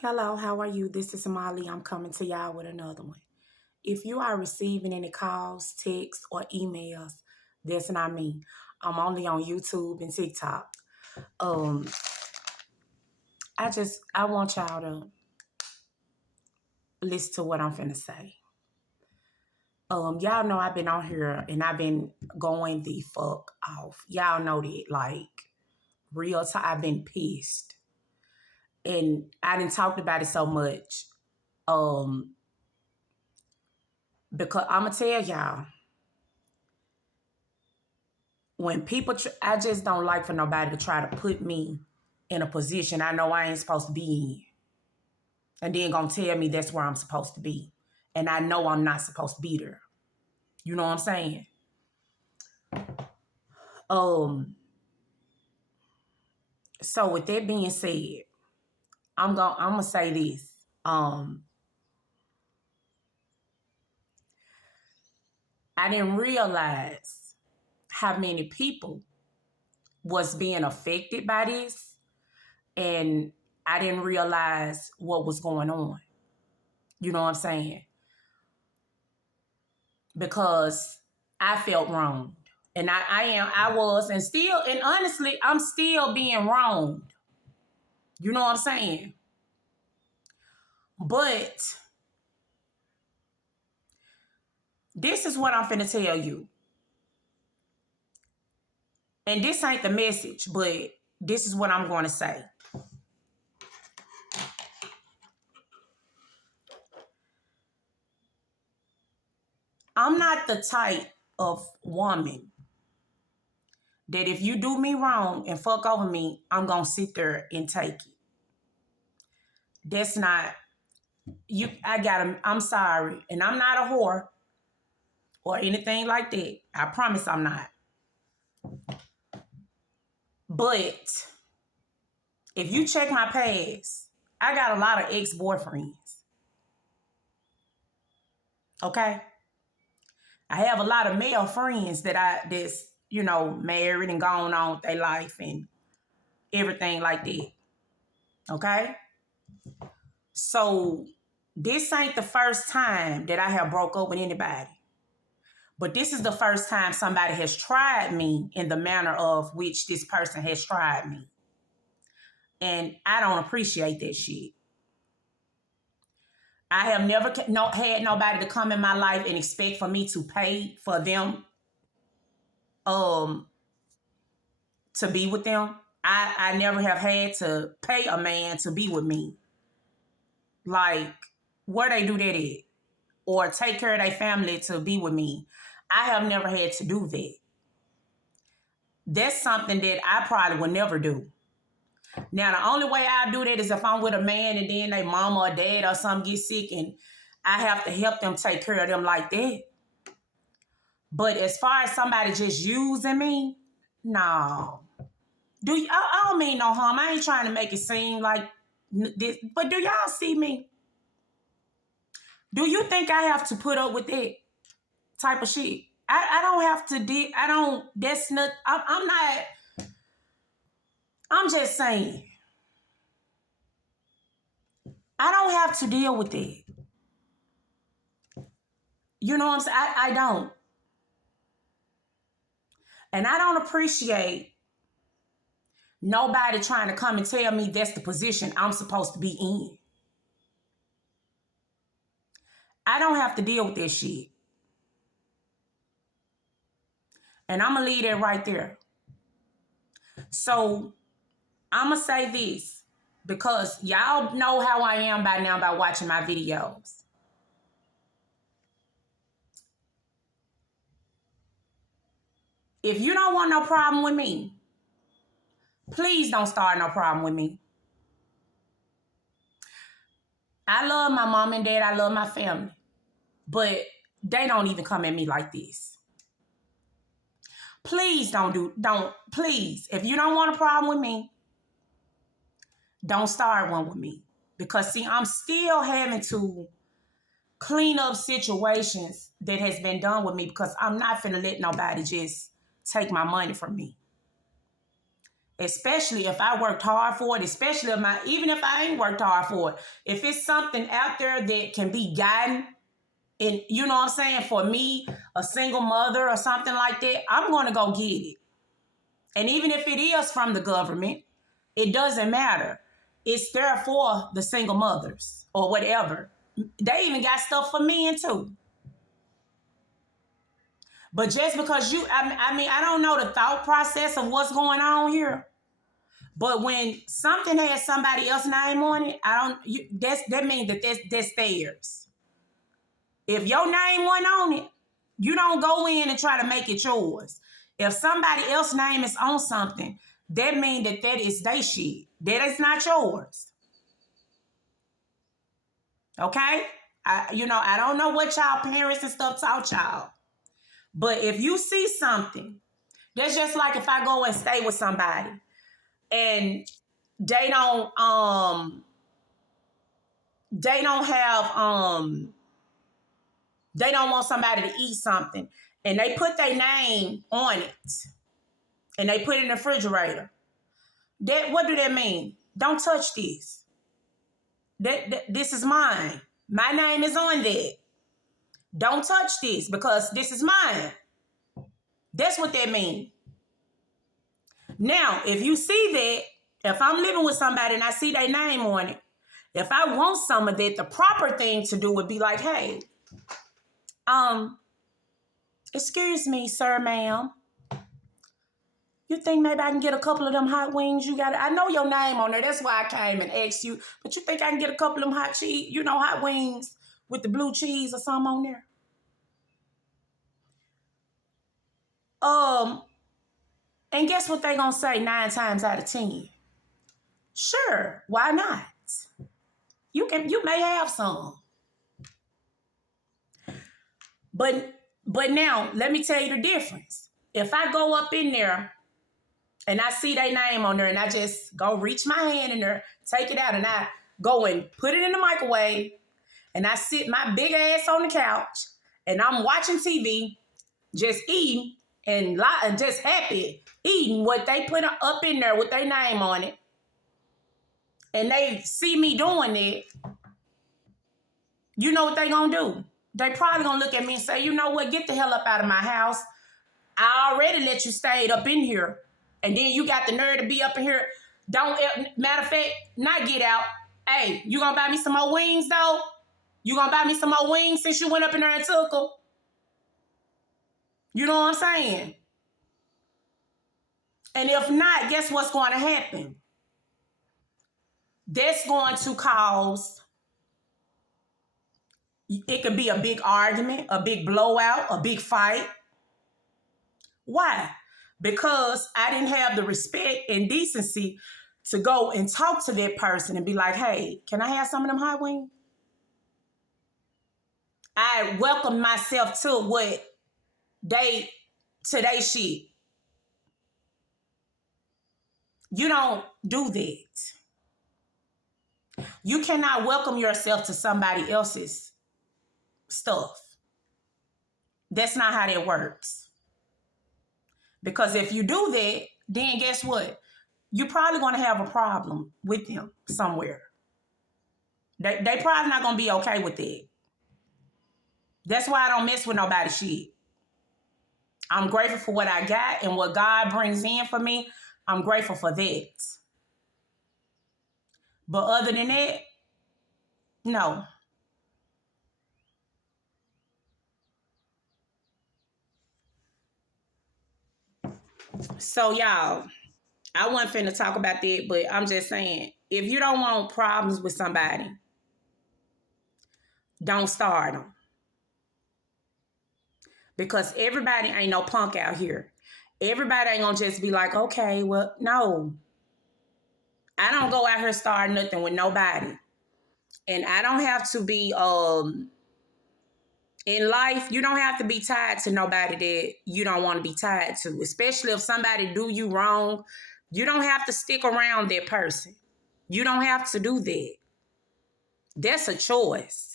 Hello, how are you? This is Molly. I'm coming to y'all with another one. If you are receiving any calls, texts, or emails, that's not me. I'm only on YouTube and TikTok. Um, I want y'all to listen to what I'm finna say. Y'all know I've been on here and I've been going the fuck off. Y'all know that, like real time. I've been pissed, and I didn't talk about it so much. Um, because I'ma tell y'all. When people, I just don't like for nobody to try to put me in a position I know I ain't supposed to be in. And then gonna tell me that's where I'm supposed to be. And I know I'm not supposed to be there. You know what I'm saying? Um, so with that being said, I'm gonna say this. Um, I didn't realize how many people was being affected by this, and I didn't realize what was going on. You know what I'm saying? Because I felt wronged. And I was, and still, and honestly, I'm still being wronged. You know what I'm saying? But this is what I'm finna tell you. And this ain't the message, but this is what I'm going to say. I'm not the type of woman that if you do me wrong and fuck over me, I'm going to sit there and take it. That's not, I'm sorry. And I'm not a whore or anything like that. I promise I'm not. But if you check my past, I got a lot of ex-boyfriends. Okay? I have a lot of male friends that's married and gone on with their life and everything like that. Okay? So this ain't the first time that I have broke up with anybody. But this is the first time somebody has tried me in the manner of which this person has tried me. And I don't appreciate that shit. I have never had nobody to come in my life and expect for me to pay for them to be with them. I never have had to pay a man to be with me. Like, where they do that at? Or take care of their family to be with me. I have never had to do that. That's something that I probably would never do. Now, the only way I do that is if I'm with a man and then their mama or dad or something get sick and I have to help them take care of them like that. But as far as somebody just using me, no. I don't mean no harm. I ain't trying to make it seem like this, but do y'all see me? Do you think I have to put up with that type of shit? I don't have to. I don't. That's not. I'm not. I'm just saying. I don't have to deal with that. You know what I'm saying? I don't. And I don't appreciate nobody trying to come and tell me that's the position I'm supposed to be in. I don't have to deal with this shit. And I'm going to leave that right there. So I'm going to say this because y'all know how I am by now by watching my videos. If you don't want no problem with me, please don't start no problem with me. I love my mom and dad. I love my family. But they don't even come at me like this. Please please. If you don't want a problem with me, don't start one with me. Because see, I'm still having to clean up situations that has been done with me because I'm not finna let nobody just take my money from me. especially if I worked hard for it, especially even if I ain't worked hard for it. If it's something out there that can be gotten, and you know what I'm saying, for me, a single mother or something like that, I'm going to go get it. And even if it is from the government, it doesn't matter. It's there for the single mothers or whatever. They even got stuff for men too. But just because I don't know the thought process of what's going on here. But when something has somebody else's name on it, that means that's theirs. If your name wasn't on it, you don't go in and try to make it yours. If somebody else's name is on something, that means that is their shit. That is not yours. Okay? I don't know what y'all parents and stuff taught y'all. But if you see something, that's just like if I go and stay with somebody and they don't want somebody to eat something and they put their name on it and they put it in the refrigerator. What do that mean? Don't touch this. This is mine. My name is on that. Don't touch this because this is mine. That's what that means. Now, if you see that, if I'm living with somebody and I see their name on it, if I want some of that, the proper thing to do would be like, hey, excuse me, sir, ma'am. You think maybe I can get a couple of them hot wings you got? I know your name on there. That's why I came and asked you. But you think I can get a couple of them hot wings with the blue cheese or something on there? And guess what they gonna say 9 times out of 10? Sure, why not? You may have some. But now, let me tell you the difference. If I go up in there and I see their name on there and I just go reach my hand in there, take it out, and I go and put it in the microwave, and I sit my big ass on the couch and I'm watching TV, just eating and just happy, eating what they put up in there with their name on it, and they see me doing it, you know what they gonna do? They probably gonna look at me and say, you know what, get the hell up out of my house. I already let you stay up in here. And then you got the nerve to be up in here. Matter of fact, not get out. Hey, you gonna buy me some more wings though? You gonna buy me some more wings since you went up in there and took them? You know what I'm saying? And if not, guess what's going to happen? That's going to cause, it could be a big argument, a big blowout, a big fight. Why? Because I didn't have the respect and decency to go and talk to that person and be like, hey, can I have some of them hot wings? I welcome myself to they shit. You don't do that. You cannot welcome yourself to somebody else's stuff. That's not how that works. Because if you do that, then guess what? You're probably going to have a problem with them somewhere. They probably not going to be okay with that. That's why I don't mess with nobody's shit. I'm grateful for what I got and what God brings in for me. I'm grateful for that. But other than that, no. So y'all, I wasn't finna talk about that, but I'm just saying, if you don't want problems with somebody, don't start them. Because everybody ain't no punk out here. Everybody ain't gonna just be like, okay, well, no. I don't go out here starting nothing with nobody. And I don't have to be, in life, you don't have to be tied to nobody that you don't want to be tied to. Especially if somebody do you wrong, you don't have to stick around that person. You don't have to do that. That's a choice.